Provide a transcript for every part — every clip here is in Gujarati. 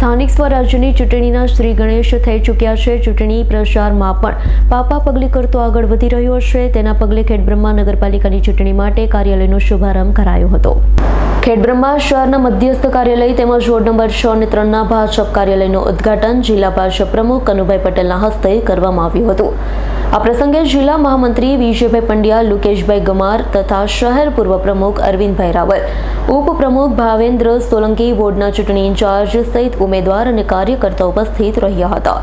સ્થાનિક સ્વરાજ્યની ચૂંટણીના શ્રી ગણેશ થઈ ચૂક્યા છે। ચૂંટણી પ્રચારમાં પણ પાપા પગલી કરતો આગળ વધી રહ્યો છે। તેના પગલે ખેડબ્રહ્મા નગરપાલિકાની ચૂંટણી માટે કાર્યાલયનો શુભારંભ કરાયો હતો। ખેડબ્રહ્મા શહેરના મધ્યસ્થ કાર્યાલય તેમજ વોર્ડ નંબર 6 અને 3ના ભાજપ કાર્યાલયનું ઉદ્ઘાટન જિલ્લા ભાજપ પ્રમુખ કનુભાઈ પટેલના હસ્તે કરવામાં આવ્યું હતું। આ પ્રસંગે જિલ્લા મહામંત્રી વિજયભાઈ પંડ્યા, લુકેશભાઈ ગમાર તથા શહેર પૂર્વ પ્રમુખ અરવિંદભાઈ રાવલ, ઉપપ્રમુખ ભાવેન્દ્ર સોલંકી, વોર્ડના ચૂંટણી ઇન્ચાર્જ સહિત ઉમેદવાર અને કાર્યકર્તાઓ ઉપસ્થિત રહ્યા હતા।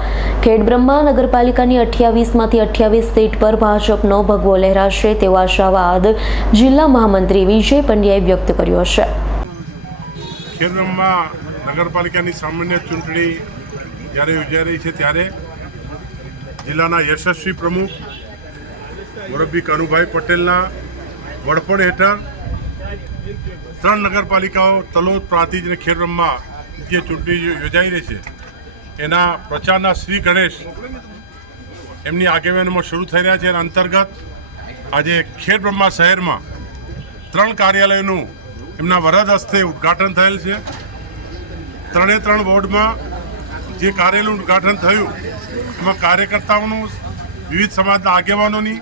ખેડબ્રહ્મા નગરપાલિકાની 28માંથી 28 સીટ પર ભાજપનો ભગવો લહેરાશે તેવો આશાવાદ જિલ્લા મહામંત્રી વિજય પંડ્યાએ વ્યક્ત કર્યો છે। ખેડબ્રહ્મા નગરપાલિકાની સામાન્ય ચૂંટણી જ્યારે યોજાઈ રહી છે ત્યારે જિલ્લાના યશસ્વી પ્રમુખ મુરબ્બી કનુભાઈ પટેલના વડપણ હેઠળ 3 નગરપાલિકાઓ તલોદ, પ્રાંતિજ અને ખેડબ્રહ્મા જે ચૂંટણી યોજાઈ રહી છે એના પ્રચારના શ્રી ગણેશ એમની આગેવાનીમાં શરૂ થઈ રહ્યા છે। એના અંતર્ગત આજે ખેડબ્રહ્મા શહેરમાં 3 કાર્યાલયોનું એમના વરદ હસ્તે ઉદ્ઘાટન થયેલ છે। 3 વોર્ડમાં જે કાર્યાલયનું ઉદ્ઘાટન થયું એમાં કાર્યકર્તાઓનું, વિવિધ સમાજના આગેવાનોની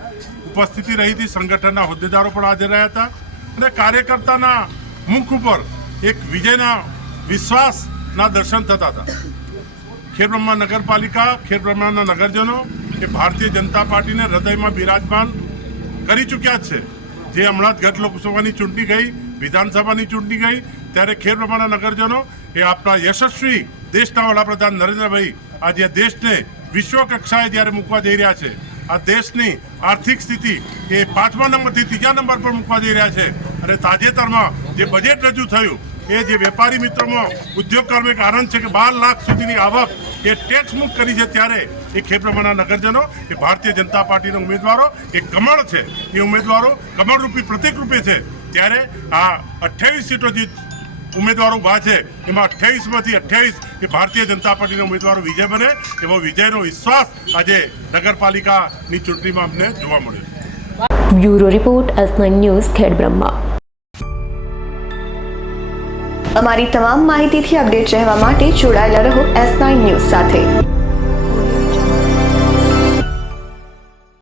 ઉપસ્થિતિ રહી હતી, સંગઠનના હોદ્દેદારો પણ હાજર રહ્યા હતા અને કાર્યકર્તાના મુખ ઉપર એક વિજયના વિશ્વાસના દર્શન થતા હતા। ખેડબ્રહ્મા નગરપાલિકા, ખેડબ્રહ્માના નગરજનો એ ભારતીય જનતા પાર્ટીને હૃદયમાં બિરાજમાન કરી ચૂક્યા છે। જે હમણાં જ ગત લોકસભાની ચૂંટણી ગઈ, વિધાનસભાની ચૂંટણી ગઈ ત્યારે ખેડબ્રહ્માના નગરજનો એ આપણા યશસ્વી દેશના વડાપ્રધાન નરેન્દ્રભાઈ આજે દેશને વિશ્વ કક્ષાએ જ્યારે મૂકવા જઈ રહ્યા છે, આ દેશની આર્થિક સ્થિતિ એ 5મા નંબરથી 3જા નંબર પર મૂકવા જઈ રહ્યા છે અને તાજેતરમાં જે બજેટ રજૂ થયું એ જે વેપારી મિત્રોમાં ઉદ્યોગ કર્મ એક આનંદ છે કે 12 લાખ સુધીની આવક એ ટેક્સ મુક્ત કરી છે। ત્યારે એ ખેડબ્રહ્માના નગરજનો એ ભારતીય જનતા પાર્ટીના ઉમેદવારો એ કમળ છે, એ ઉમેદવારો કમળરૂપી પ્રતિક રૂપે છે। ત્યારે આ 28 સીટો જે ઉમેદવારો ઉભા છે એમાં 28માંથી 28 એ ભારતીય જનતા પાર્ટીના ઉમેદવારો વિજય બને એવો વિજયનો વિશ્વાસ આજે નગરપાલિકાની ચૂંટણીમાં અમને જોવા મળ્યો। Bureau report, S9 news, Khedbrahma. અમારી તમામ માહિતીથી અપડેટ રહેવા માટે જોડાયેલા રહો S9 ન્યૂઝ સાથે।